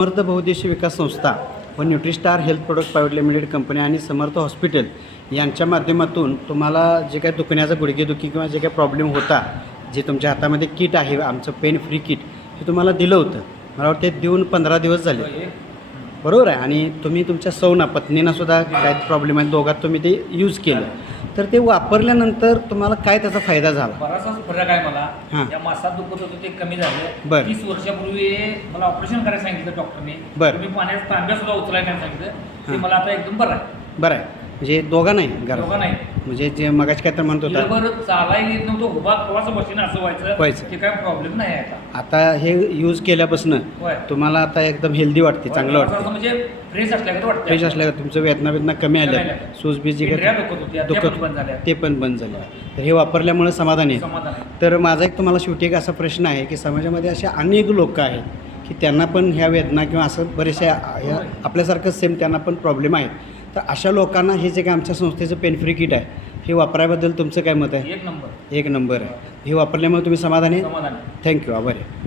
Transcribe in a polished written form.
समर्थ बहुउद्देशीय विकास संस्था व Nutristar health product private limited company आणि समर्थ हॉस्पिटल यांच्या माध्यमातून तुम्हाला जे काही दुखण्याचा गुडघेदुखी किंवा जे काही प्रॉब्लेम होता, जे तुमच्या हातामध्ये किट आहे आमचं पेन फ्री किट, हे तुम्हाला दिलं होतं. मला वाटतं ते देऊन 15 दिवस झाले, बरोबर आहे. आणि तुम्ही तुमच्या सौना पत्नीनासुद्धा काय प्रॉब्लेम आहे, दोघात तुम्ही ते यूज केलं. तर ते वापरल्यानंतर तुम्हाला काय त्याचा फायदा झाला? बराचसाच फरक आहे मला. हां. या मासात दुखत होतं ते कमी झालं. बरं. 30 वर्षापूर्वी मला ऑपरेशन करायला सांगितलं डॉक्टरने. बरं. तुम्ही पाण्याचा तांब्यासुद्धा उचलायला सांगितलं. ते हां. मला आता एकदम बरं आहे. बरं आहे. म्हणजे दोघा नाही घरात, दोघा नाही. म्हणजे जे मगाशी काय तर म्हणत होता, बरं चालायला येत नव्हतं, उभा कवाचं बसीनं असं व्हायचं. ते काय प्रॉब्लेम नाही आहे आता. आता हे यूज केल्यापासून होय. तुम्हाला आता एकदम हेल्दी वाटते, चांगलं असं वाटतं, म्हणजे फ्रेश असल्याकडे वाटतं. फ्रेश असल्या तुमचं वेदना कमी कमी आल्या, आल्या. सूजबीज जे पिंढऱ्या काय दुखत होत्या, त्या दुखत पण बंद झाल्या. ते पण बंद झालं. तर हे वापरल्यामुळे समाधान आहे. समाधान आहे. तर माझा एक तुम्हाला शेवटी एक असा प्रश्न आहे की समाजामध्ये असे अनेक लोक आहेत की त्यांना पण ह्या वेदना किंवा असं बरेचशा ह्या आपल्यासारखं सेम त्यांना पण प्रॉब्लेम आहेत. तर अशा लोकांना हे जे काय आमच्या संस्थेचं पेन फ्री किट आहे हे वापरायबद्दल तुमचं काय मत आहे? एक नंबर. एक नंबर आहे. हे वापरल्यामुळे तुम्ही समाधानी? समाधान आहे. थँक्यू, आभार आहे.